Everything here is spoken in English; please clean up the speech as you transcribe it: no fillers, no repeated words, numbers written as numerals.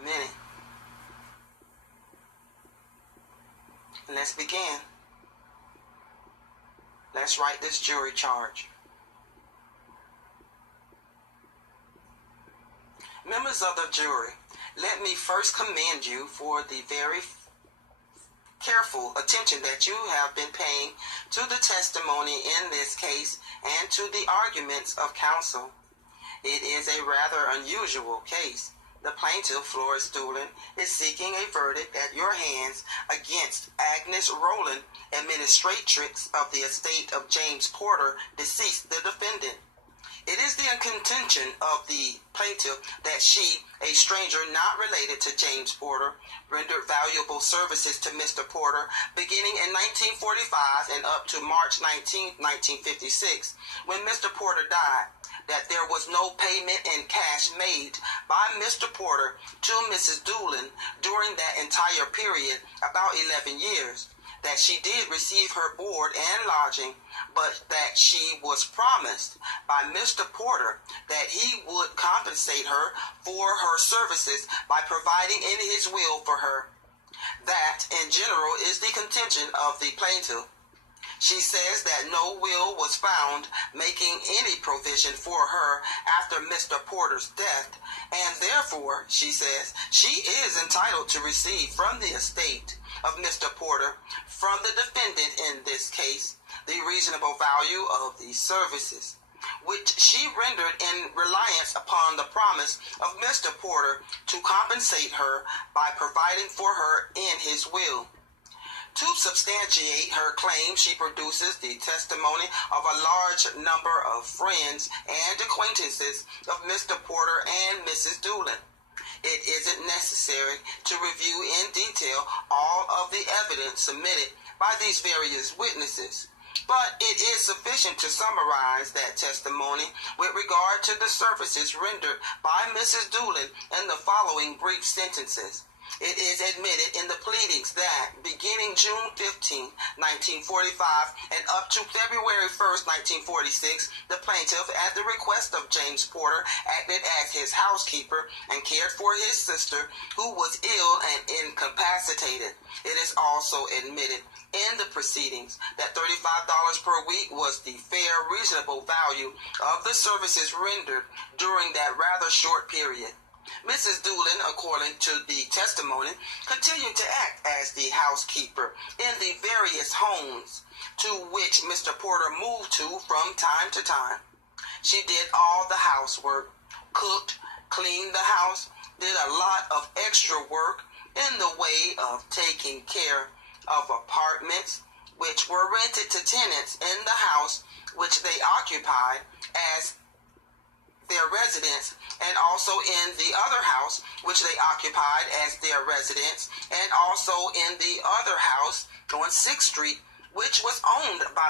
a minute. And let's begin. Let's write this jury charge. Members of the jury, let me first commend you for the very careful attention that you have been paying to the testimony in this case and to the arguments of counsel. It is a rather unusual case. The plaintiff, Florence Doolin, is seeking a verdict at your hands against Agnes Rowland, administratrix of the estate of James Porter, deceased the defendant. It is the contention of the plaintiff that she, a stranger not related to James Porter, rendered valuable services to Mr. Porter beginning in 1945 and up to March 19, 1956, when Mr. Porter died, that there was no payment in cash made by Mr. Porter to Mrs. Doolin during that entire period, about 11 years, that she did receive her board and lodging, but that she was promised by Mr. Porter that he would compensate her for her services by providing in his will for her. That, in general, is the contention of the plaintiff. She says that no will was found making any provision for her after Mr. Porter's death, and therefore, she says, she is entitled to receive from the estate of Mr. Porter, from the defendant in this case, the reasonable value of these services, which she rendered in reliance upon the promise of Mr. Porter to compensate her by providing for her in his will. To substantiate her claim, she produces the testimony of a large number of friends and acquaintances of Mr. Porter and Mrs. Doolin. It isn't necessary to review in detail all of the evidence submitted by these various witnesses, but it is sufficient to summarize that testimony with regard to the services rendered by Mrs. Doolin in the following brief sentences. It is admitted in the pleadings that beginning June 15, 1945 and up to February 1st, 1946, the plaintiff, at the request of James Porter, acted as his housekeeper and cared for his sister, who was ill and incapacitated. It is also admitted in the proceedings that $35 per week was the fair, reasonable value of the services rendered during that rather short period. Mrs. Doolin, according to the testimony, continued to act as the housekeeper in the various homes to which Mr. Porter moved to from time to time. She did all the housework, cooked, cleaned the house, did a lot of extra work in the way of taking care of apartments which were rented to tenants in the house which they occupied as their residence, and also in the other house which they occupied as their residence, and also in the other house on 6th Street which was owned by